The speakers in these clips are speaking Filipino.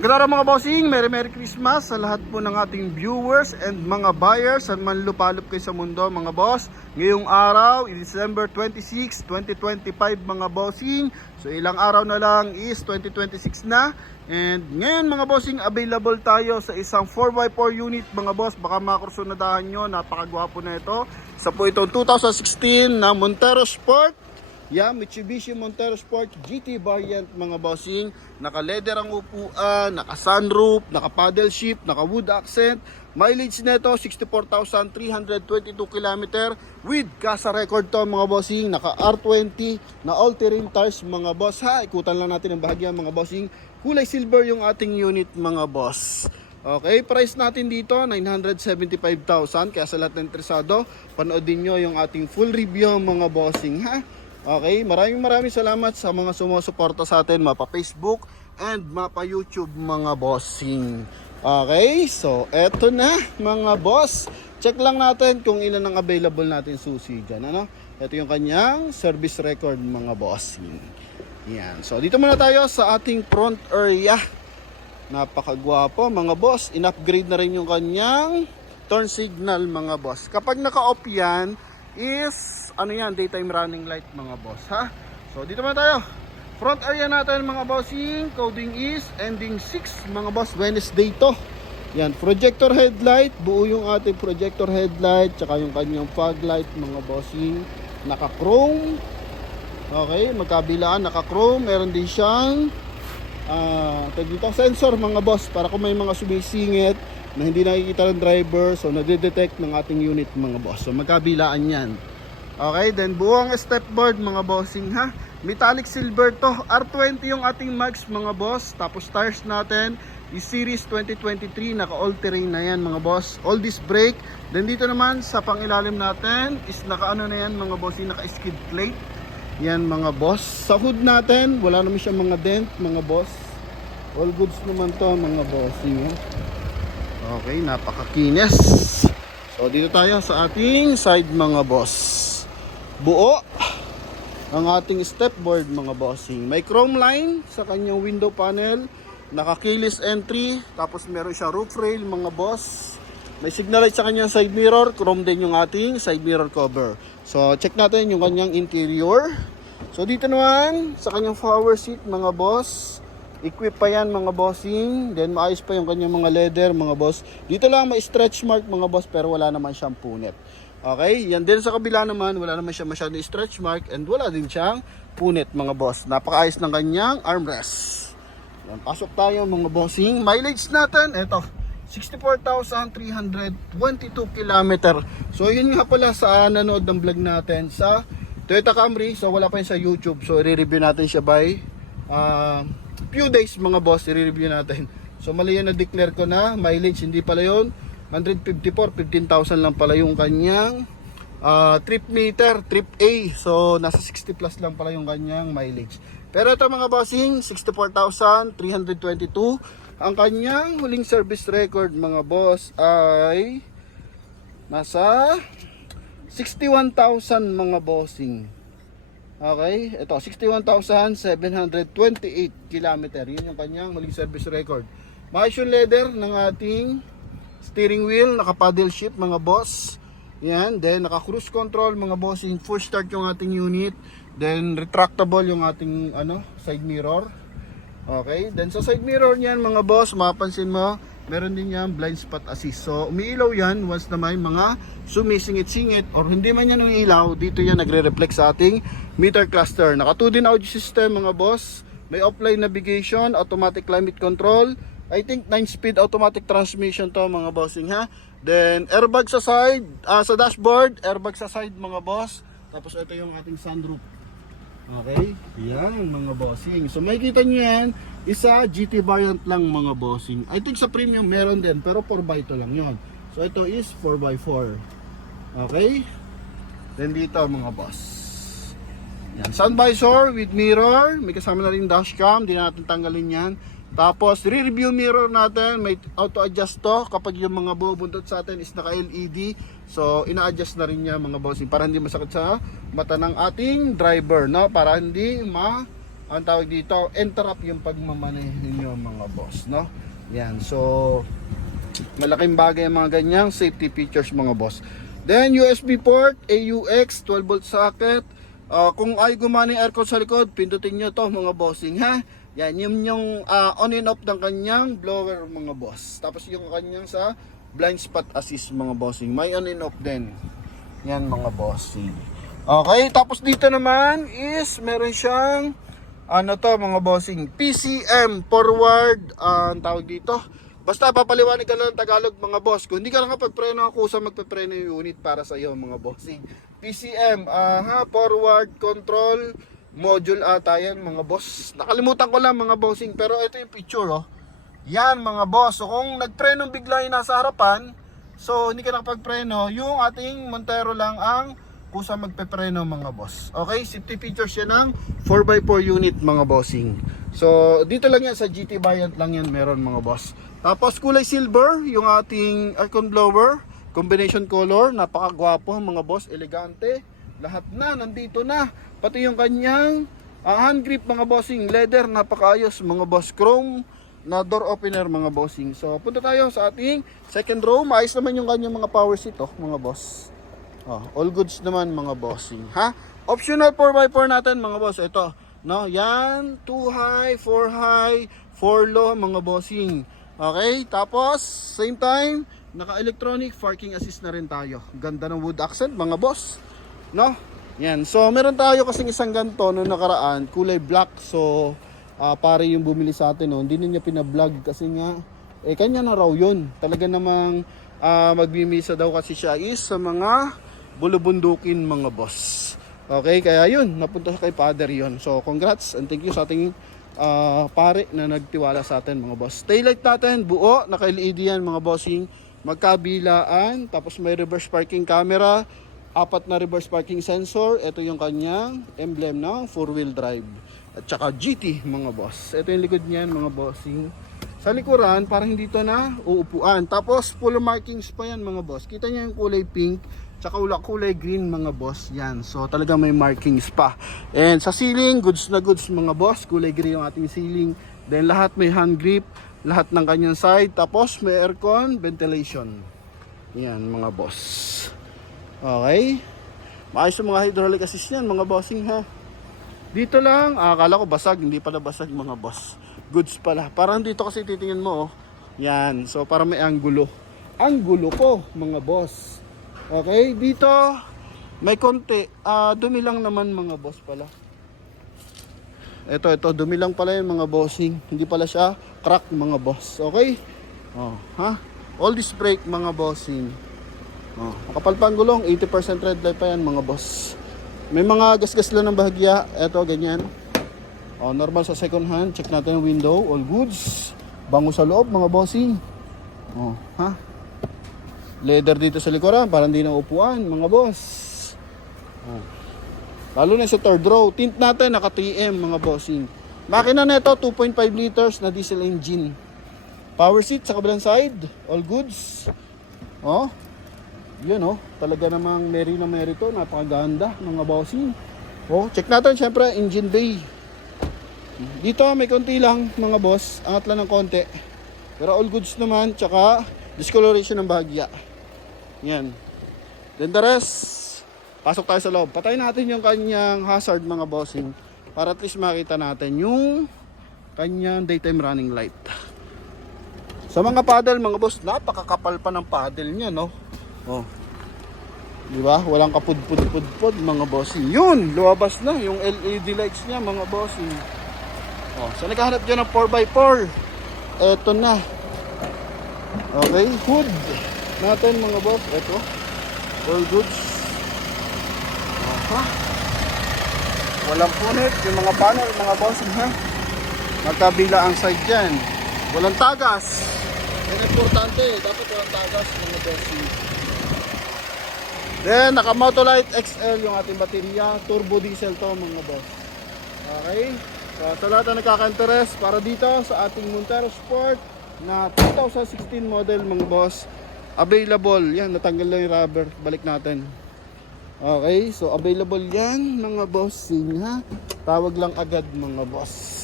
Magandang araw mga bossing, Merry Christmas sa lahat po ng ating viewers and mga buyers saan man lupalop kayo sa mundo mga boss. Ngayong araw, December 26, 2025 mga bossing. So ilang araw na lang is 2026 na. And ngayon mga bossing, available tayo sa isang 4x4 unit mga boss. Baka makursunadahan nyo, napakagwapo na ito. Sa po itong 2016 na Montero Sport. Mitsubishi Montero Sport GT variant mga bossing. Naka-leather ang upuan, naka-sunroof, naka-paddle shift, naka-wood accent. Mileage nito 64,322 km with kasa record to mga bossing. Naka-R20 na all-terrain tires mga boss ha. Ikutan lang natin ang bahagya mga bossing. Kulay silver yung ating unit mga boss. Okay, price natin dito 975,000. Kaya sa lahat ng interesado, panoodin nyo yung ating full review mga bossing ha. Okay, maraming salamat sa mga sumusuporta sa atin mapa Facebook and mapa YouTube mga bossing. Okay, so eto na mga boss. Check lang natin kung ilan ang available natin susi dyan. Ano? Ito yung kanyang service record mga bossing. Yan. So dito muna tayo sa ating front area. Napakagwapo mga boss. In-upgrade na rin yung kanyang turn signal mga boss. Kapag naka-off yan is daytime running light mga boss ha. So dito muna tayo. Front area natin mga bossing, coding is ending 6 mga boss. Wednesday to. Yan, projector headlight, buo yung ating projector headlight, tsaka yung kanyang fog light mga bossing. Naka chrome. Okay, magkabilaan naka chrome. Meron din siyang dito sensor mga boss para kung may mga sumisingit na hindi nakikita ng driver, so nade-detect ng ating unit mga boss. So magkabilaan yan. Okay, then buong stepboard mga bossing ha. Metallic silver to. R20 yung ating mags mga boss. Tapos tires natin is series 2023. Naka all terrain na yan mga boss. All disc brake. Then dito naman sa pangilalim natin is naka na yan mga bossing. Naka skid plate. Yan mga boss. Sa hood natin wala naman siya mga dent mga boss. All goods naman to mga bossing ha. Okay, napakakinis. So dito tayo sa ating side mga boss. Buo ang ating stepboard mga bossing. May chrome line sa kanyang window panel, naka-keyless entry, tapos meron siya roof rail mga boss. May signal light sa kanyang side mirror, chrome din yung ating side mirror cover. So check natin yung kanyang interior. So dito naman sa kanyang power seat mga boss, equip pa yan mga bossing. Then maayos pa yung kanyang mga leather mga boss. Dito lang may stretch mark mga boss pero wala naman siyang punit. Okay, yan din sa kabila naman, wala naman siya masyadong stretch mark and wala din siyang punit mga boss. Napakaayos ng kanyang armrest. Yan, pasok tayo mga bossing. Mileage natin, eto, 64,322 km. So yun nga pala sa nanood ng vlog natin sa Toyota Camry. So wala pa yun sa YouTube. So i-review natin siya by few days mga boss, i-review natin. So mali yan na-declare ko na mileage, hindi pala yun 154, 15,000 lang pala yung kanyang trip meter, trip A. So nasa 60 plus lang pala yung kanyang mileage. Pero ito mga bossing, 64,322. Ang kanyang huling service record mga boss ay nasa 61,000 mga bossing. Okay, ito 61,728 km. Yun yung kanyang huling service record. Maayos yung leather ng ating steering wheel, naka paddle shift mga boss. Yan, then naka cruise control mga boss. In full start yung ating unit. Then retractable yung ating side mirror. Okay, then sa side mirror niyan mga boss, mapapansin mo, meron din yan blind spot assist. So umiilaw yan once na may mga sumisingit-singit or hindi man yan umiilaw, dito yan nagre-reflect sa ating meter cluster. Naka 2D na audio system mga boss. May offline navigation, automatic climate control. I think 9-speed automatic transmission to mga bossing ha. Then airbag sa side, sa dashboard, airbag sa side mga boss. Tapos ito yung ating sunroof. Okay, yan mga bossing. So makikita nyo yan, isa GT variant lang mga bossing. I think sa premium meron din, pero 4x2 lang yon. So ito is 4x4. Okay, then dito mga boss. Yan, sun visor with mirror. May kasama na rin dashcam, di natin tanggalin yan. Tapos rear view mirror natin, may auto adjust to kapag yung mga bubundot sa atin is naka LED. So ina-adjust na rin niya mga bossing para hindi masakit sa mata ng ating driver, no? Para hindi ang tawag dito, interrupt yung pagmamaneho ninyo mga boss, no? Yan, so malaking bagay ang mga ganyang safety features mga boss. Then USB port, AUX, 12 volt socket. Kung ay gumana yung aircon sa likod, pindutin nyo to mga bossing ha. Yan, yung on and off ng kanyang blower mga boss. Tapos yung kanyang sa blind spot assist mga bossing, may on and off din. Yan mga bossing. Okay, tapos dito naman is meron siyang ano to mga bossing, PCM forward, ang tawag dito. Basta papaliwanag ka lang ng Tagalog mga boss. Kung hindi ka lang kapagpreno ako sa magpepreno yung unit para sa iyo mga bossing. PCM, forward control module ata yan mga boss. Nakalimutan ko lang mga bossing, pero ito yung picture oh. Yan mga boss. So kung nagpreno bigla yung nasa harapan, so hindi ka nakapagpreno, yung ating Montero lang ang kusa magpepreno mga boss. Okay, safety features yan ng 4x4 unit mga bossing. So dito lang yan sa GT Variant lang yan meron mga boss. Tapos kulay silver yung ating aircon blower, combination color, napakagwapo mga boss, elegante. Lahat na nandito na. Pati yung kanyang hand grip mga bossing, leather, napakaayos mga boss, chrome na door opener mga bossing. So punta tayo sa ating second row. Maayos naman yung kanyang mga power seat oh, mga boss. All goods naman mga bossing ha. Optional 4x4 natin mga boss. Ito no, yan 2 high, 4 high, 4 low mga bossing. Okay, tapos same time naka-electronic parking assist na rin tayo. Ganda ng wood accent mga boss, no? Yan. So meron tayo kasing isang ganito noong nakaraan, kulay black. So pare yung bumili sa atin no, hindi niya pina-vlog kasi nga kanya na raw yun. Talaga namang magbimisa daw kasi siya is sa mga bulubundukin mga boss. Okay, kaya yun, napunta kay Father yun. So congrats and thank you sa ating pare na nagtiwala sa atin mga boss. Taillight natin buo, naka-LED yan mga bossing, magkabilaan, tapos may reverse parking camera, 4 na reverse parking sensor. Ito yung kanyang emblem ng 4-wheel drive at saka GT mga boss. Ito yung likod niyan mga bossing. Sa likuran parang hindi to na uupuan. Tapos full markings pa yan mga boss. Kita niyo yung kulay pink tsaka kulay green mga boss. Yan. So talaga may markings pa. And sa ceiling, goods na goods mga boss. Kulay green yung ating ceiling. Then lahat may hand grip, lahat ng kanyang side. Tapos may aircon, ventilation. Yan mga boss. Okay. Maayos yung mga hydraulic assist yan mga bossing ha. Dito lang, akala ko basag, hindi pala basag mga boss. Goods pala. Parang dito kasi titingin mo oh. Yan. So para may angulo. Angulo po mga boss. Okay, dito may konti, dumi lang naman mga boss pala. Ito, dumi lang pala yung mga bossing. Hindi pala siya crack mga boss. Okay? Ha? All this brake mga bossing. Makapal pa ang gulong, 80% red light pa yan mga boss. May mga gas-gas lang ng bahagya. Ito, ganyan. Normal sa second hand. Check natin yung window. All goods. Bango sa loob mga bossing. Ha? Leather dito sa likuran para hindi na upuan mga boss. Lalo na sa third row. Tint natin naka 3M mga bossing. Makina na ito 2.5 liters na diesel engine. Power seat sa kabilang side. All goods. Yun talaga namang meri na meri to. Napakaganda mga bossing. Check natin syempre engine bay. Dito may konti lang mga boss. Angat lang ng konti. Pero all goods naman. Tsaka discoloration ng bahagya. Yan. Then the rest, pasok tayo sa loob. Patayin natin yung kanyang hazard mga bossing para at least makita natin yung kanyang daytime running light. Sa mga paddle mga boss, napakakapal pa ng paddle niya no. Di ba? Walang kapud-pud-pud mga bossing. Yun, luwabas na yung LED lights niya mga bossing. So naghahanap dyan ng 4x4. Eto na. Okay, hood natin mga boss, ito all goods. Walang punit yung mga panel mga boss ha. Magkabila ang side dyan. Walang tagas. Yan importante, dapat walang tagas mga boss. Then naka Motolite XL yung ating baterya, turbo diesel to mga boss. Okay, so sa lahat na nakaka-interest para dito sa ating Montero Sport na 2016 model mga boss, available. Yan, natanggal lang yung rubber. Balik natin. Okay, so available yan mga bossing ha. Tawag lang agad mga boss.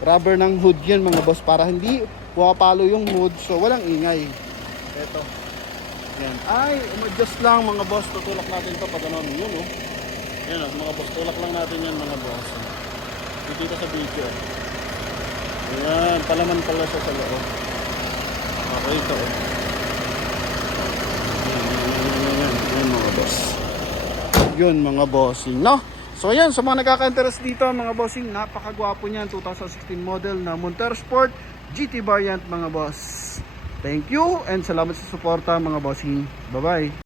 Rubber ng hood yan mga boss para hindi pumapalo yung hood, so walang ingay. Eto. Yan. Ay, umadjust lang mga boss. Tutulak natin to pag ganun. Yun oh. Yan oh, mga boss. Tulak lang natin yan mga boss. Dito sa video. Ayan, palaman pala siya sa loob. Okay, ito oh. Yan mga boss. Yun mga bossing, no? So ayan, sa mga nagkaka-interest dito mga bossing, napakagwapo niyan, 2016 model na Montero Sport GT variant mga boss. Thank you and salamat sa suporta mga bossing. Bye bye.